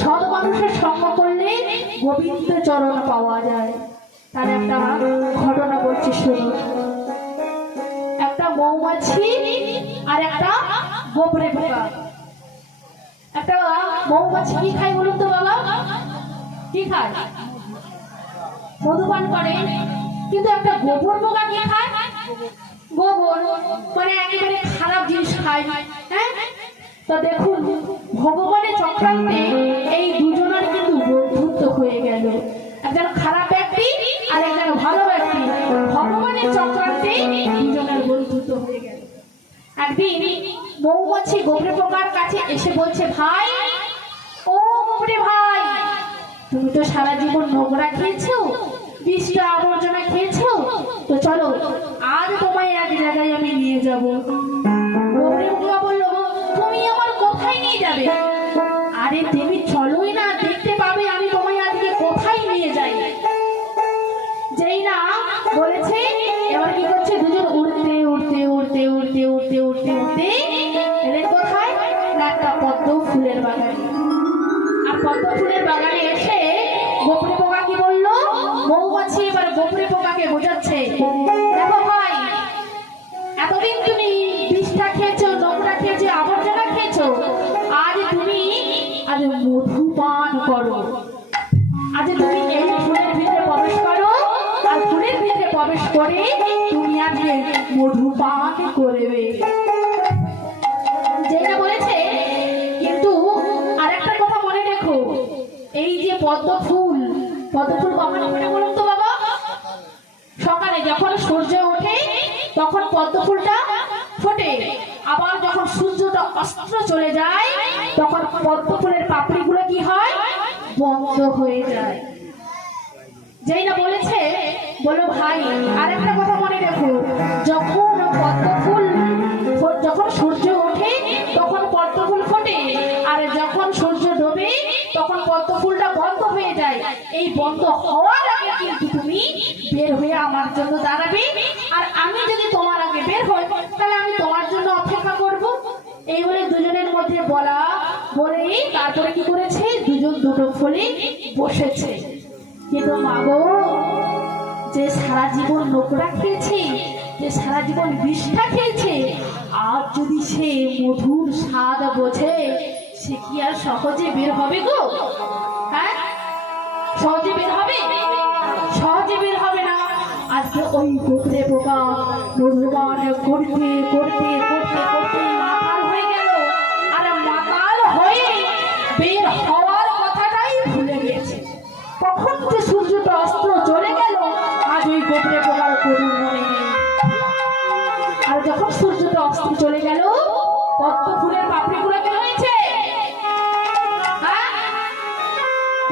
সৎ মানুষের সঙ্গ করলে গোবিন্দ চরণ পাওয়া যায়। তার একটা ঘটনা বলছি শুনুন। একটা মৌমাছি আর একটা গোবরে পোকা। একটা মৌমাছি কি খায় বলুন তো বাবা? কি খায়? মধুপান করে। কিন্তু একটা গোবর পোকা কি খায়? গোবর, মানে একেবারে খারাপ জিনিস খায়। হ্যাঁ, তো দেখুন ভগবানের চক্রান্তে এই দুজনের কিন্তু বন্ধুত্ব হয়ে গেল। একজন খারাপ ব্যক্তি আর একজন ভালো ব্যক্তি, ভগবানের চক্রান্তে দুজনের বন্ধুত্ব হয়ে গেল। একদিন মৌমাছি গোবরে পোকার কাছে এসে বলছে, ভাই, ও গোবরে ভাই, তুমি তো সারা জীবন নোংরা খেয়েছো, বিষটা আবর্জনা খেয়েছো, তো চলো আজ তোমায় এক জায়গায় আমি নিয়ে যাবো। গোবরে পোকা বলল, তুমি আমার কোথায় নিয়ে যাবে? আরে তুমি চলোই না, দেখতে পাবে আমি তোমায় আজকে কোথায় নিয়ে যাই। যেই না বলেছে, এবার কি করছে, দুজন উড়তে উড়তে উড়তে উড়তে উড়তে উড়তে উড়তে এলেন কোথায়? একটা পদ্ম ফুলের বাগানে। আর পদ্ম ফুলের বাগানে এসে গোবরে পোকা কি বললো, মৌমাছি এবার গোবরে পোকাকে বোঝাচ্ছে, দেখো ভাই, এতদিন তুমি বিষটা খেয়েছো, নোংরা খেয়েছো, আবর্জনা খেয়েছো, আজ তুমি আজ মধু পান করো। আজ তুমি এই ফুলের ভিতরে প্রবেশ করো, আর ফুলের ভিতরে প্রবেশ করে তুমি আজকে মধু পান করবে। যেটা বলেছে, কিন্তু আরেকটা কথা মনে রেখো, এই যে পদ্ম ফুল কখন ফোটে বলুন তো বাবা? সকালে যখন সূর্য ওঠে তখন পদ্ম ফুলটা ফোটে, আবার যখন সূর্যটা অস্ত চলে যায় তখন পদ্ম ফুলের পাপড়িগুলো কি হয়, বন্ধ হয়ে যায়। যেই না বলেছে, বলো ভাই আরেকটা কথা মনে রেখো, যখন পদ্ম ফুল যখন সূর্য ওঠে তখন পদ্ম ফুল ফোটে, আর যখন সূর্য ডোবে তখন পদ্ম ফুলটা বন্ধ হয়ে যায়। এই বন্ধ হওয়ার আগে কিন্তু তুমি বের হয়ে আমার জন্য দাঁড়াবে, আর আমি যদি তোমার আগে বের হই তাহলে আমি তোমার জন্য অপেক্ষা করব। এই বলে দুজনের মধ্যে বলা বলে তারপরে কি করেছে, দুজন দুটো ফুলে বসেছে। কিন্তু মাগো, যে সারা জীবন নোংরা খেয়েছে, যে সারা জীবন বিষটা খেয়েছে, আর যদি সে মধুর স্বাদ বোঝে, সে কি আর সহজে বের হবে গো? হ্যাঁ, সহজে বের হবে? সহজে বের হবে না। আজকে ওই গোবরে পোকা মধুপান করতে করতে করতে করতে মাতাল হয়ে গেল, আর মাতাল হয়ে বের হওয়ার কথাটাই ভুলে গেছে। কখন যে সূর্যটা অস্ত চলে গেল, আজ ওই গোবরে পোকার কোনো মনে নেই। আর যখন সূর্যটা অস্ত চলে গেল, পদ্ম ফুলের পাপড়িগুলো কি হয়েছে?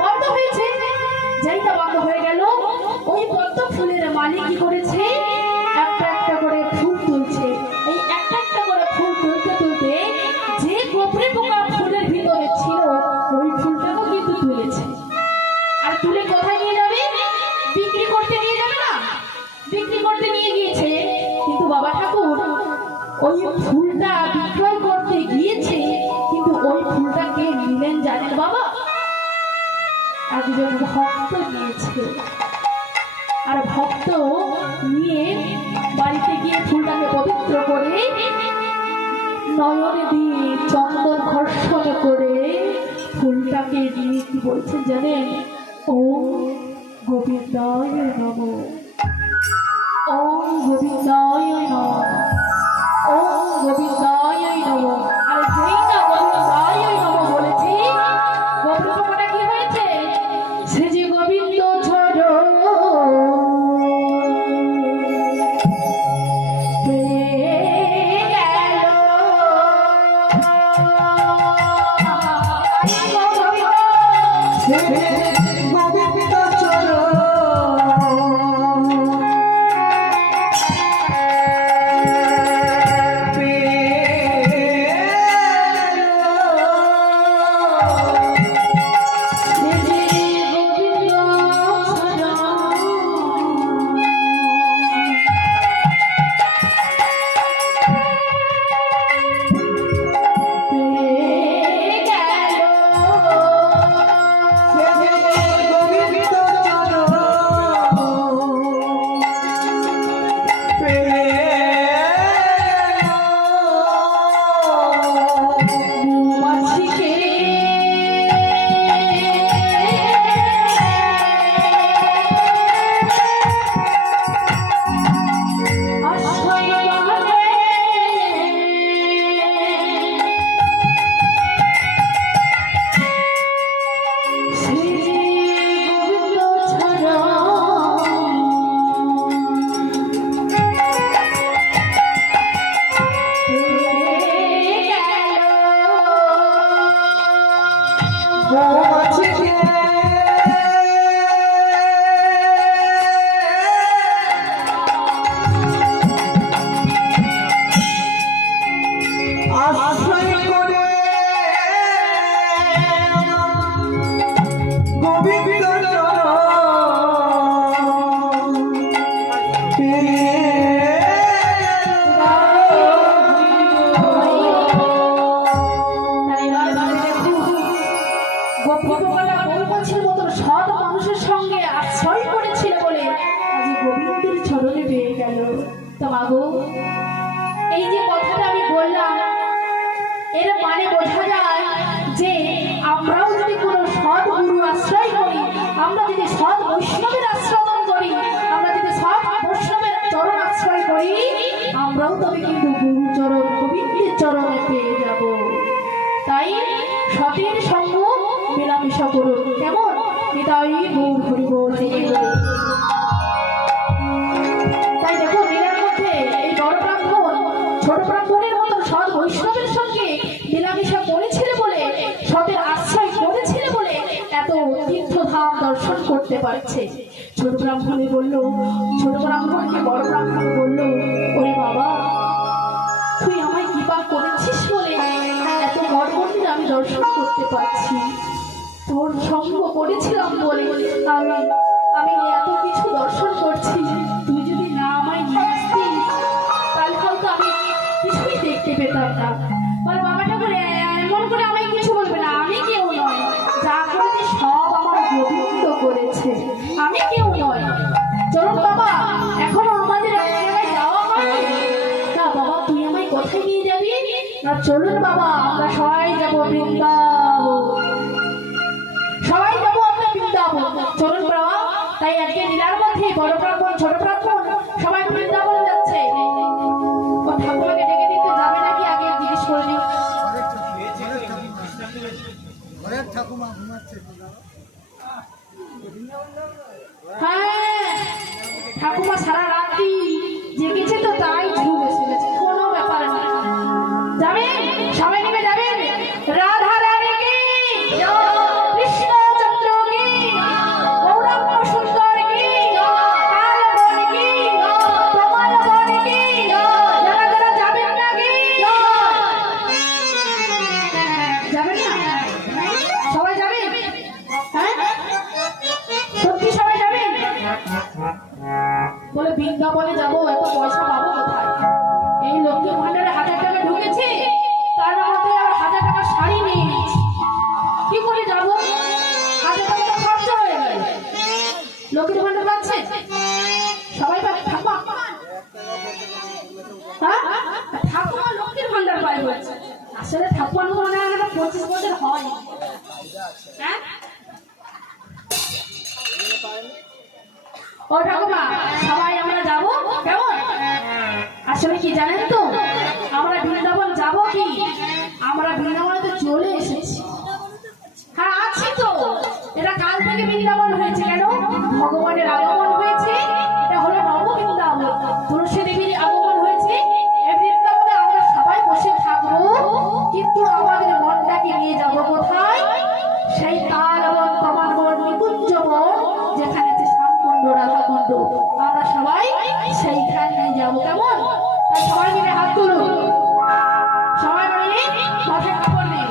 বন্ধ হয়েছে। যেইটা বন্ধ হয়ে গেল, ওই পদ্ম ফুলের মালিক কি করেছে, একটা একটা করে ফুল তুলছে। এই একটা একটা করে ফুল তুলতে তুলতে যে গোবরে পোকা ফুলের ভিতরে ছিল, ওই ফুলটাও কিন্তু তুলেছে। আর তুলে কোথায় নিয়ে যাবে? বিক্রি করতে নিয়ে যাবে না? বিক্রি করতে নিয়ে গিয়েছে, কিন্তু বাবা ঠাকুর ওই ফুলটা বিক্রয় করতে গিয়েছে, কিন্তু ওই ফুলটা কে নিলেন জানেন বাবা? একজন ভক্ত নিয়েছে। আর ভক্ত নিয়ে বাড়িতে গিয়ে ফুলটাকে পবিত্র করে নয়নে দিয়ে চন্দন ঘর্ষণ করে ফুলটাকে দিয়ে কি বলছেন জানেন? ওম গোবিন্দায় নমঃ, ওম গোবিন্দায় নমঃ, ওম গোবিন্দায় নমঃ। আর যেই না গোবিন্দায় নমঃ বলেছি, গোবিন্দ পোকাটা কি হয়েছে? সে যে গোবিন্দ ছড়ো এই যে কথাটা আমি বললাম এর মানে বোঝা যায় যে আমরাও যদি কোনো সৎ গুরু আশ্রয় করি, আমরা যদি সৎ বৈষ্ণবের আশ্রয় করি, আমরা যদি সৎ বৈষ্ণবের চরণ আশ্রয় করি, আমরাও তবে কিন্তু গুরু চরণ গোবিন্দের চরণে পেয়ে যাব। তাই সতের সঙ্গ মেলামেশা করুন। কেমন? তাই গৌর হরি বল। তাই দেখো লীলার মধ্যে এই বড় ব্রাহ্মণ ছোট ব্রাহ্মণের মতন সৎ বৈষ্ণবের সঙ্গে মেলামেশা করেছিল বলে, সতের আশ্রয় করেছিল বলে এত তীর্থধাম দর্শন করতে পারছে। ছোট ব্রাহ্মণে বলল, ছোট ব্রাহ্মণকে বড় ব্রাহ্মণ বলল, ওরে বাবা তুই আমায় কৃপা করেছিস বলে এত মঠ মন্দির আমি দর্শন করতে পারছি। তোর সঙ্গ করেছিলাম বলে আমি এত কিছু দর্শন করছি। তুই যদি না আমায় নিয়ে আসতিস তাহলে হয়তো আমি কিছুই দেখতে পেতাম না। বলে বাবা ঠাকুর এমন করে আমায় কিছু বলবে না, আমি কেউ নয়, যা করেছে সব আমার গোবিন্দ করেছে, আমি কেউ নয়। চলুন বাবা, এখনো আমাদের এক জায়গায় যাওয়া হয়নি। না বাবা, তুই আমায় কোথায় নিয়ে যাবি? না চলুন বাবা, আমরা সবাই যাবো বৃন্দাবন, সবাই যাবো আমরা বৃন্দাবন। চলুন বাবা। তাই আজকে লীলার মধ্যে বড় ব্রাহ্মণ ছোট ব্রাহ্মণ সবাই বৃন্দাবন যাচ্ছে। ও ঠাকুমাকে ডেকে দিতে যাবে নাকি আগে জিজ্ঞেস করে দিই। হ্যাঁ, ঠাকুমা সারা রাত্রি জেগেছে তো তাই ঝুম এসে গেছে, কোনো ব্যাপার না। যাবেন সবাই মিলে যাবেন। রাধা রানী কি কৃষ্ণ চন্দ্র কি গৌরাঙ্গ সুন্দর কি কাল বন কি প্রমাণ বন কি, যারা যারা যাবেন নাকি যাবেন না? সবাই যাবেন? হ্যাঁ সত্যি সবাই যাবেন? বলে বৃন্দাবনে যাবো, এত পয়সা পাবো কোথায়? এই লক্ষ্মী ভান্ডারে 1000 টাকা ঢুকেছে, তার মধ্যে আর 1000 টাকা শাড়ি নিয়ে নিয়েছি, কি করে যাবো? 1000 টাকা তো খরচা হয়ে গেল। লক্ষ্মী ভান্ডার পাচ্ছে সবাই পাবে, ঠাকুমা হ্যাঁ ঠাকুমা লক্ষ্মীর ভান্ডার পাই বলছে। আসলে ঠাকুমার মনে হয় 25 বছর হয়। হ্যাঁ ও ঠাকুমা, সবাই আমরা যাবো। কেমন? আসলে কি জানেন তো, আমরা বৃন্দাবন যাবো কি, আমরা বৃন্দাবনে তো চলে এসেছি। হ্যাঁ আছি তো, এটা কাল থেকে বৃন্দাবন হয়েছে। কেন? ভগবানের আগমন হয়েছে, এটা হলো নব বৃন্দাবন, তুলসী দেবীর আগমন হয়েছে। এই বৃন্দাবনে আমরা সবাই বসে থাকবো, কিন্তু আমাদের মনটাকে নিয়ে যাবো কোথায়? সেই তাল বন, তমান বন, নিকুঞ্জ বন, যেখানে রাধাকুণ্ড, আমরা সবাই সেইখানে যাবো। কেমন? তাই সবাই মিলে হাত তুলুন, সবাই মিলে মাথায় কাপড় নেই।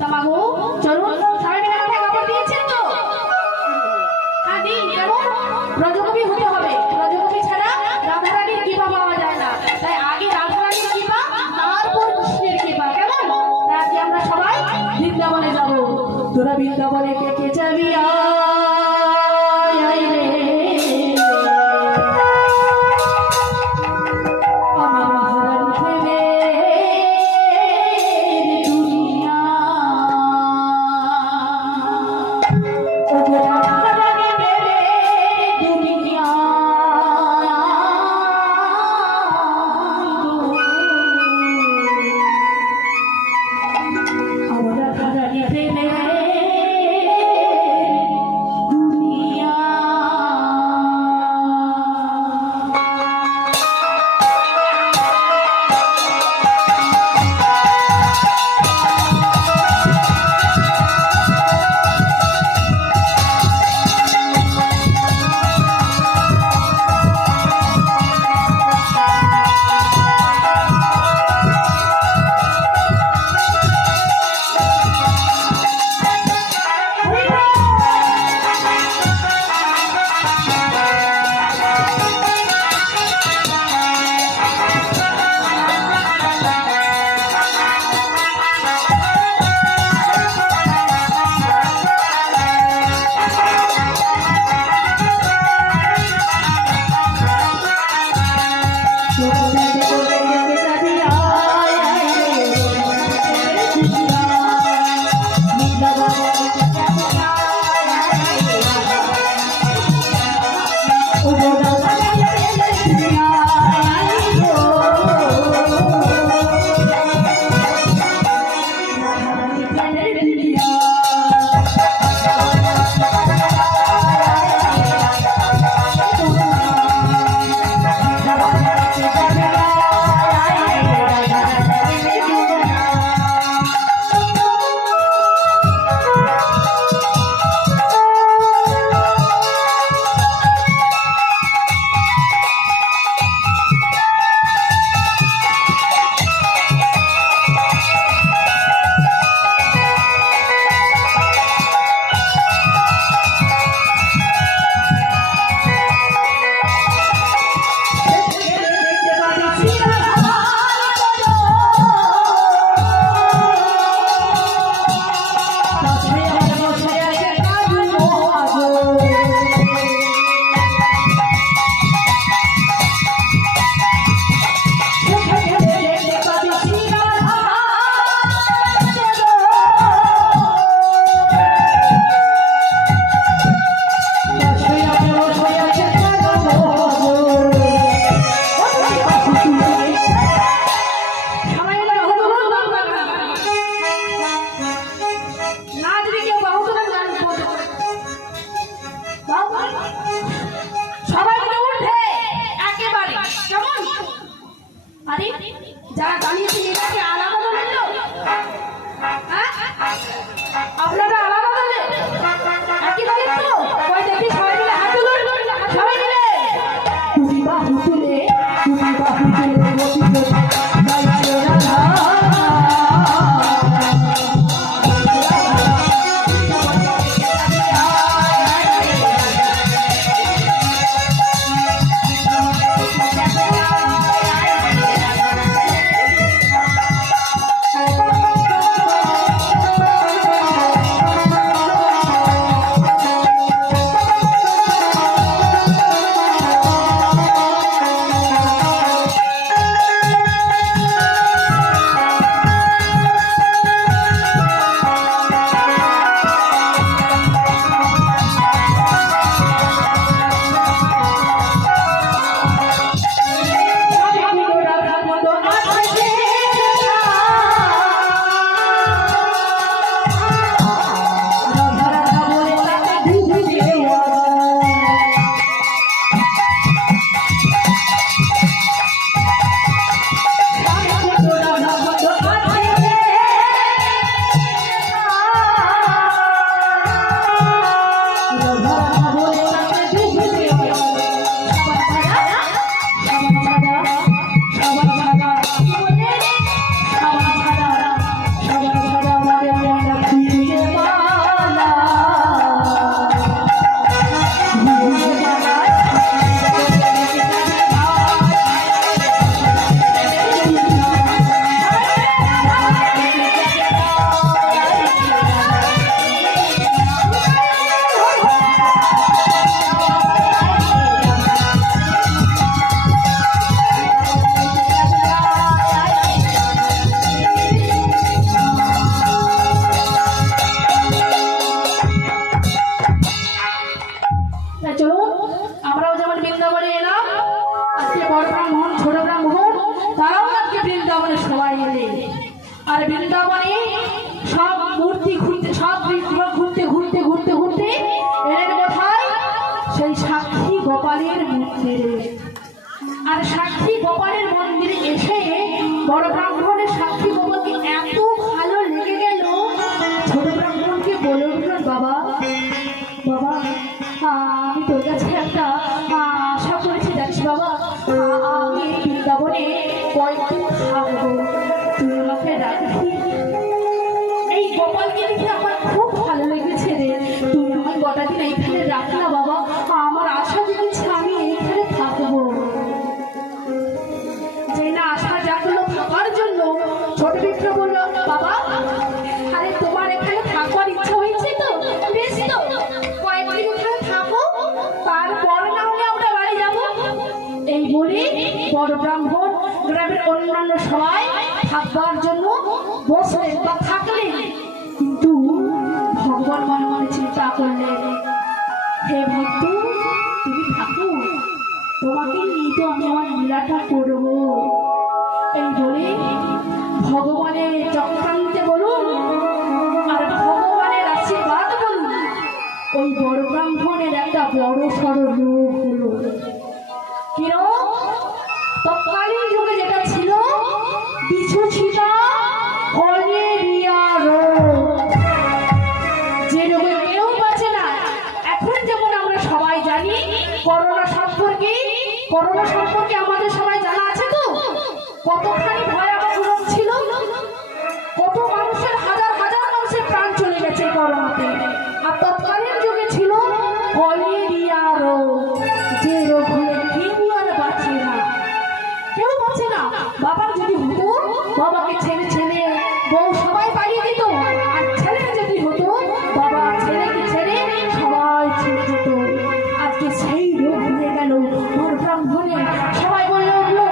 তামাগো চলুন, সবাই মিলে মাথায় কাপড় দিয়েছেন তো? হ্যাঁ দিন। কেমন? ব্রজকবি হতে হবে, ব্রজকবি ছাড়া রাধারানীর কৃপা পাওয়া যায় না। তাই আগে রাধারানীর কৃপা, তারপর কৃষ্ণের কৃপা। কেমন? তাই আজকে আমরা সবাই বৃন্দাবনে যাবো। তোরা বৃন্দাবনে কে কে যাবি? আয় রে আমার হারান ফেলে দুনিয়া, ও রাধারানী মেরে দুনিয়া, আমরা রাধারানী প্রেমে দুনিয়া। আর সাক্ষী গোপালের মন্দিরে এসে বড় ব্রাহ্মণের সাক্ষী গোপালকে এত ভালো লেগে গেল, ছোট ব্রাহ্মণকে বলে উঠলেন, বাবা বাবা আমি তোর কাছে একটা আশা করেছি, জানিস বাবা, আমি বৃন্দাবনে কয়েকদিন থাকবো, তুই আমাকে রাখবি। এই গোপালকে দেখে আমার খুব ভালো লেগেছে রে, তুই আমার গোটা দিন এইখানে রাখ না বাবা, আমার আশা জেগেছে আমি এইখানে থাকবো। যে না আশা জাগলো থাকার জন্য, ছোট বিপ্র বলল, বাবা আরে তোমার এখানে থাকবার ইচ্ছা হয়েছে তো, বেশ তো কয়েকদিন ওখানে থাকো, তারপর না হলে আমরা বাড়ি যাবো। এই বলে বড় ব্রাহ্মণ গ্রামের অন্যান্য সবাই থাকবার জন্য বসলেন বা থাকলেন, কিন্তু ভগবান মনে মনে চিন্তা করলেন, হে ভক্ত তুমি থাকো, তোমাকে নিয়ে তো আমি আমার লীলাটা করবো। এই বলে ভগবানের চক্রান্তে বলুন আর ভগবানের আশীর্বাদ বলুন, ওই বড় ব্রাহ্মণের একটা বড় সড় রোগ হলো। কেন? তৎকালীন যুগে যেটা ছিল বিছুছিতা কলেরিয়া রোগ, যে রোগে কেউ বাঁচে না। এখন যেমন আমরা সবাই জানি করোনা সম্পর্কে আমাদের সবাই জানা আছে তো, কতখানি ভয়াবহ রোগ ছিল, কত মানুষের হাজার হাজার মানুষের প্রাণ চলে গেছে করোনাতে। আর তৎকালীন যুগে ছিল কলেরিয়া রোগ, যে রোগ হলে কেউ আর বাঁচে না, কেউ বাঁচে না। বাবার যদি হতো, বাবাকে ছেলে ছেলে বউ সবাই পালিয়ে দিত, আর ছেলে যদি হতো, বাবা ছেলেকে ছেড়ে সবাই ছেড়ে যেত। আজকে সেই রোগ হয়ে গেল বড় ব্রাহ্মণে। সবাই বলে উঠলো,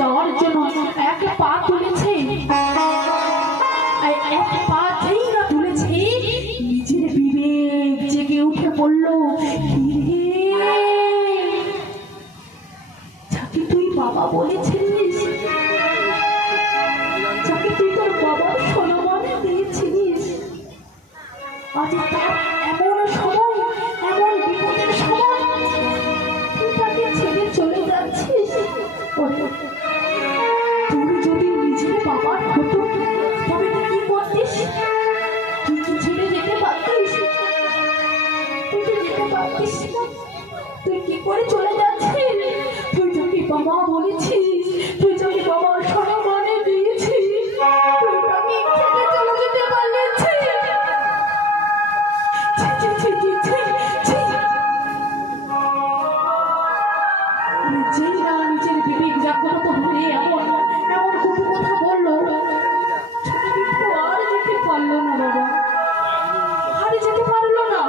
যাওয়ার জন্য এক পা তুলেছে, এক পা যেই না তুলেছে, নিজের বিবেক জেগে উঠে পড়লো, যাকে তুই বাবা বলেছিলিস, যাকে তুই তোর বাবার সম্মানে দিয়েছিলিস, আজ তার এমন সময়, এমন বিপদের সময় তুই তাকে ছেড়ে চলে যাচ্ছিস। তুই যদি নিজের বাবার হতো তবে তুই কি করতিস? তুই কি ছেড়ে যেতে পারতিস? তুই তো যেতে পারতিস না, তুই কি করে চলে যাচ্ছিস? তুই তোকে বাবা বলেছিস, তুই তোকে বাবার সম্মানে দিয়েছিস, তুই তাকে ছেড়ে চলে যেতে পারলিস। যেই না নিজের বিবেক জাগ্রত হয়ে এমন কটু কথা বললো, ছোট বিপ্র আর যেতে পারলো না বাবা, আর যেতে পারলো না।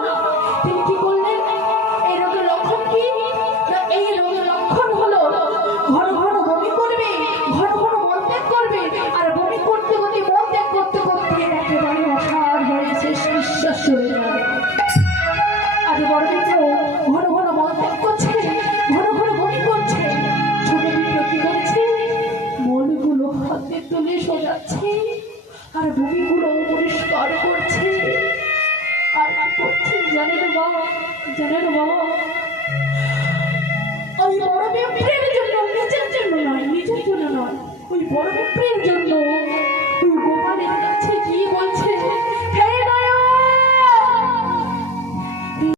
তিনি কি করলেন? এই রোগের লক্ষণ কি? এই রোগের লক্ষণ হলো ঘন ঘন বমি করবে, ঘন ঘন মলত্যাগ করবে, আর বমি করতে করতে মলত্যাগ করতে করতে একেবারে অসাড় হয়ে শেষ নিঃশ্বাস চলে যাবে। আজ বড় বিপ্র ঘন ঘন মলত্যাগ করছে, ঘন ঘন বমি করছে। ছোট বিপ্র কি করছে? মলগুলো হাতে তুলে সোজাচ্ছে আর বমিগুলো পরিষ্কার করছে। আর কি করছে জানেন বাবা? জানেন বাবা, ওই বড় বিপ্রের জন্য, নিজের জন্য নয়, নিজের জন্য নয়, ওই বড় বিপ্রের জন্য ওই গোপালের কাছে গিয়ে বলছে,